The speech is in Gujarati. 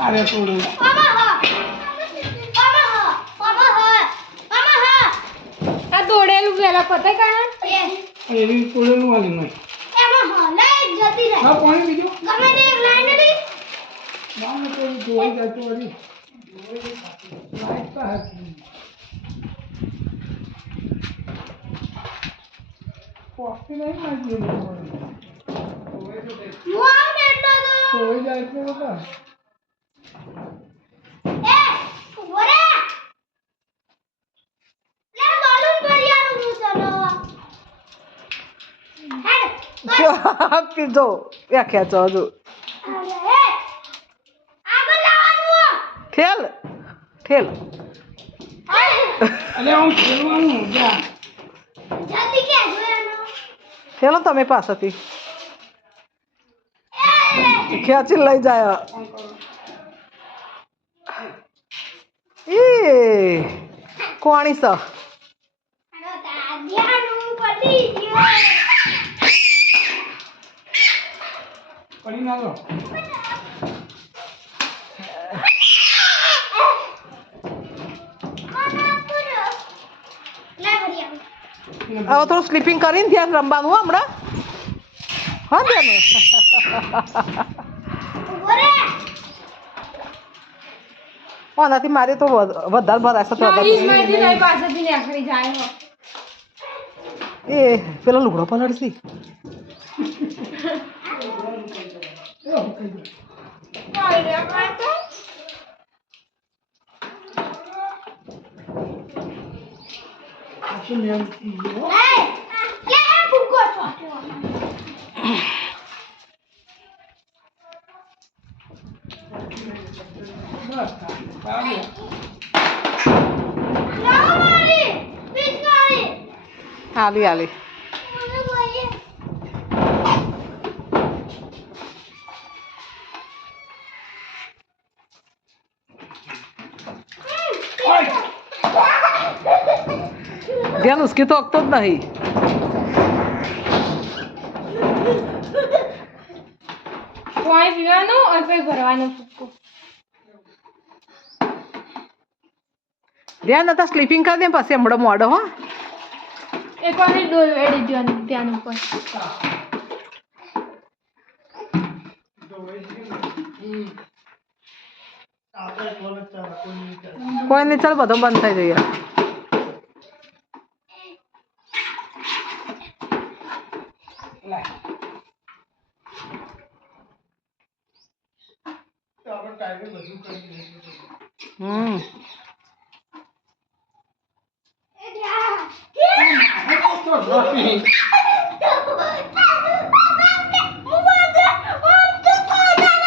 અરે થોડું આ દોડેલું પેલા પતે કારણ એવી થોડું વાલી નહીં હા પાણી બીજું ના તો જોઈ જતો વળી લાઈટ તો હતી પોસ્ટી નહીં મારી સોઈ જાય એટલે બધા જો વ્યાખ્યા છો હજુ ઠેલ ઠેલ અરે હું ખેલવાનું જા ઠેલો તમે પાસેથી ખેંચી લઈ જાય એ કોણી સ પડી ના લો હવે થોડું સ્લીપિંગ કરીને ધ્યાન રમવાનું હમણાં હા ધ્યાન આનાથી મારે તો વધારે ભરાશે તો પાસેથી નીકળી જાય એ પેલો લુગડો પલળશી હાલી હાલી ધ્યાન ઉસકી તો અકતો જ નહીં પાણી પીવાનું અને પછી ભરવાનું ફૂટકો ધ્યાન હતા સ્લીપિંગ કરી દે પછી હમણાં મોડો હો એક વાર ડોલ વેડી દેવાનું ત્યાં ઉપર કોઈ નહીં ચાલ બધો બંધ થઈ જઈએ